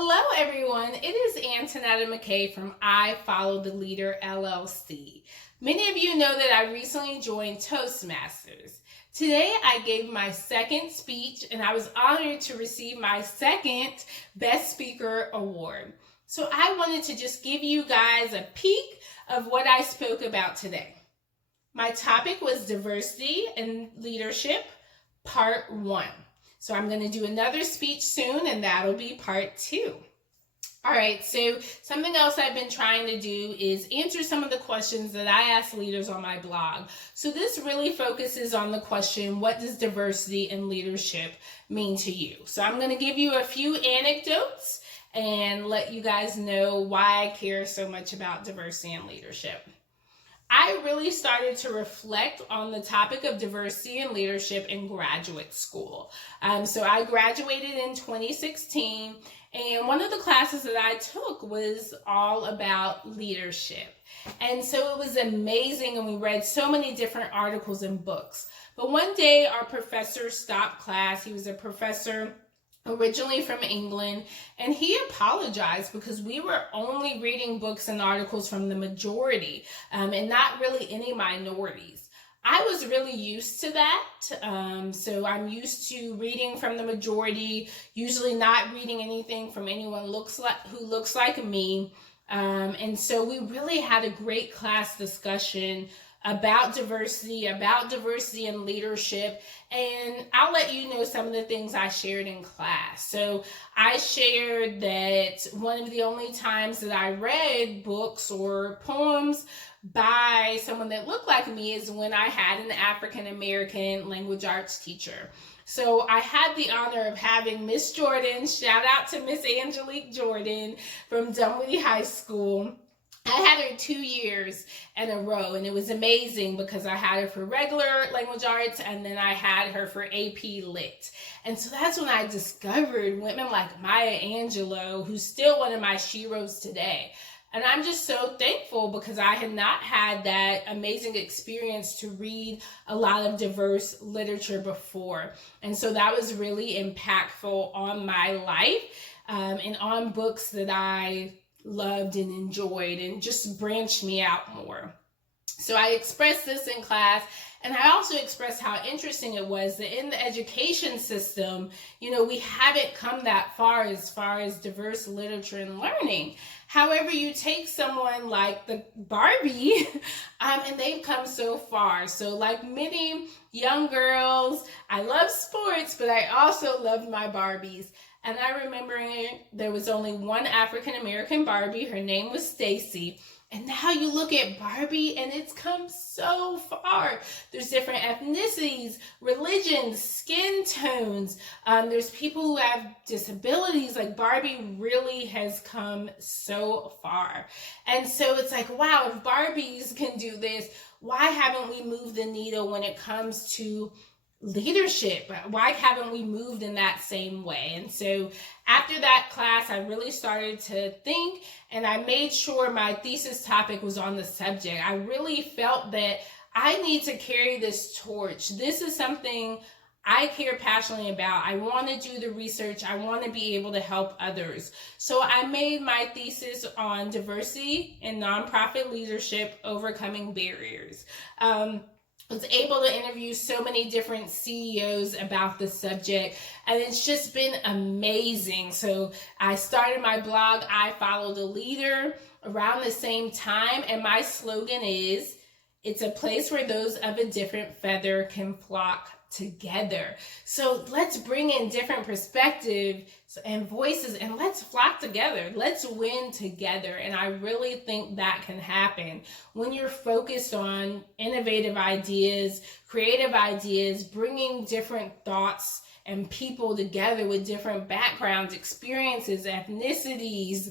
Hello, everyone. It is Antoinetta McKay from I Follow the Leader LLC. Many of you know that I recently joined Toastmasters. Today, I gave my second speech, and I was honored to receive my second Best Speaker Award. So I wanted to just give you guys a peek of what I spoke about today. My topic was diversity and leadership, part 1. So I'm going to do another speech soon, and that'll be part 2. All right, so something else I've been trying to do is answer some of the questions that I ask leaders on my blog. So this really focuses on the question, what does diversity and leadership mean to you? So I'm going to give you a few anecdotes and let you guys know why I care so much about diversity and leadership. I really started to reflect on the topic of diversity and leadership in graduate school. So I graduated in 2016, and one of the classes that I took was all about leadership. And so it was amazing, and we read so many different articles and books. But one day our professor stopped class. He was a professor originally from England, and he apologized because we were only reading books and articles from the majority and not really any minorities. I was really used to that, so I'm used to reading from the majority, usually not reading anything from anyone who looks like me, and so we really had a great class discussion about diversity and leadership, and I'll let you know some of the things I shared in class. So I shared that one of the only times that I read books or poems by someone that looked like me is when I had an African American language arts teacher. So I had the honor of having Miss Jordan, shout out to Miss Angelique Jordan from Dunwoody High School. I had her 2 years in a row, and it was amazing because I had her for regular language arts, and then I had her for AP Lit. And so that's when I discovered women like Maya Angelou, who's still one of my sheroes today. And I'm just so thankful because I had not had that amazing experience to read a lot of diverse literature before. And so that was really impactful on my life and on books that I loved and enjoyed and just branched me out more. So I expressed this in class, and I also expressed how interesting it was that in the education system, we haven't come that far as diverse literature and learning. However, you take someone like the Barbie, and they've come so far. So like many young girls, I love sports, but I also loved my Barbies. And I remember there was only one African American Barbie. Her name was Stacy. And now you look at Barbie, and it's come so far. There's different ethnicities, religions, skin tones. There's people who have disabilities. Like Barbie really has come so far. And so it's like, wow, if Barbies can do this, why haven't we moved the needle when it comes to leadership? Why haven't we moved in that same way? And so after that class, I really started to think, and I made sure my thesis topic was on the subject. I really felt that I need to carry this torch. This is something I care passionately about. I want to do the research. I want to be able to help others. So I made my thesis on diversity and nonprofit leadership, overcoming barriers. Was able to interview so many different CEOs about the subject, and it's just been amazing. So I started my blog, I Follow the Leader, around the same time, and my slogan is, it's a place where those of a different feather can flock together. So let's bring in different perspectives and voices, and let's flock together. Let's win together. And I really think that can happen when you're focused on innovative ideas, creative ideas, bringing different thoughts and people together with different backgrounds, experiences, ethnicities,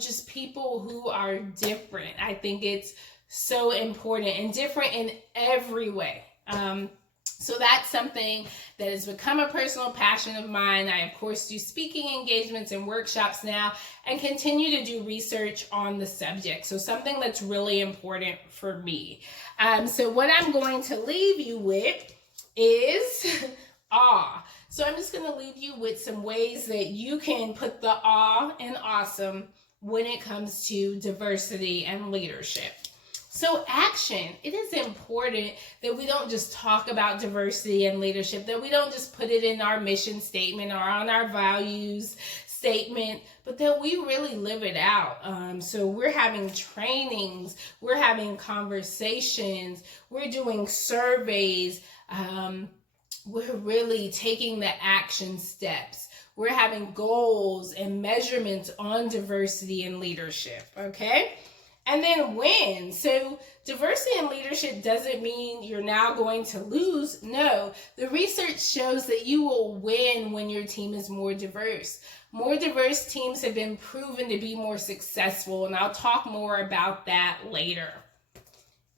just people who are different. I think it's so important and different in every way. So that's something that has become a personal passion of mine. I, of course, do speaking engagements and workshops now and continue to do research on the subject. So something that's really important for me. So what I'm going to leave you with is awe. So I'm just going to leave you with some ways that you can put the awe in awesome when it comes to diversity and leadership. So action. It is important that we don't just talk about diversity and leadership, that we don't just put it in our mission statement or on our values statement, but that we really live it out. So we're having trainings, we're having conversations, we're doing surveys, we're really taking the action steps. We're having goals and measurements on diversity and leadership, okay? And then win. So diversity in leadership doesn't mean you're now going to lose. No, the research shows that you will win when your team is more diverse. More diverse teams have been proven to be more successful, and I'll talk more about that later.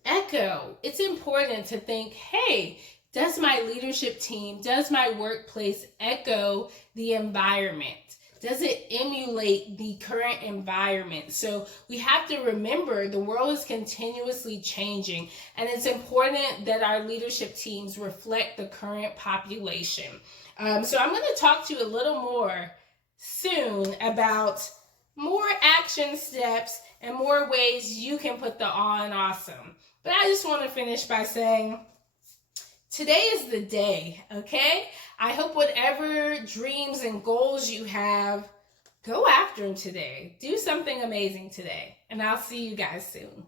Echo. It's important to think, hey, does my leadership team, does my workplace echo the environment? Does it emulate the current environment? So we have to remember the world is continuously changing, and it's important that our leadership teams reflect the current population. So I'm going to talk to you a little more soon about more action steps and more ways you can put the awe in awesome. But I just want to finish by saying, today is the day, okay? I hope whatever dreams and goals you have, go after them today. Do something amazing today. And I'll see you guys soon.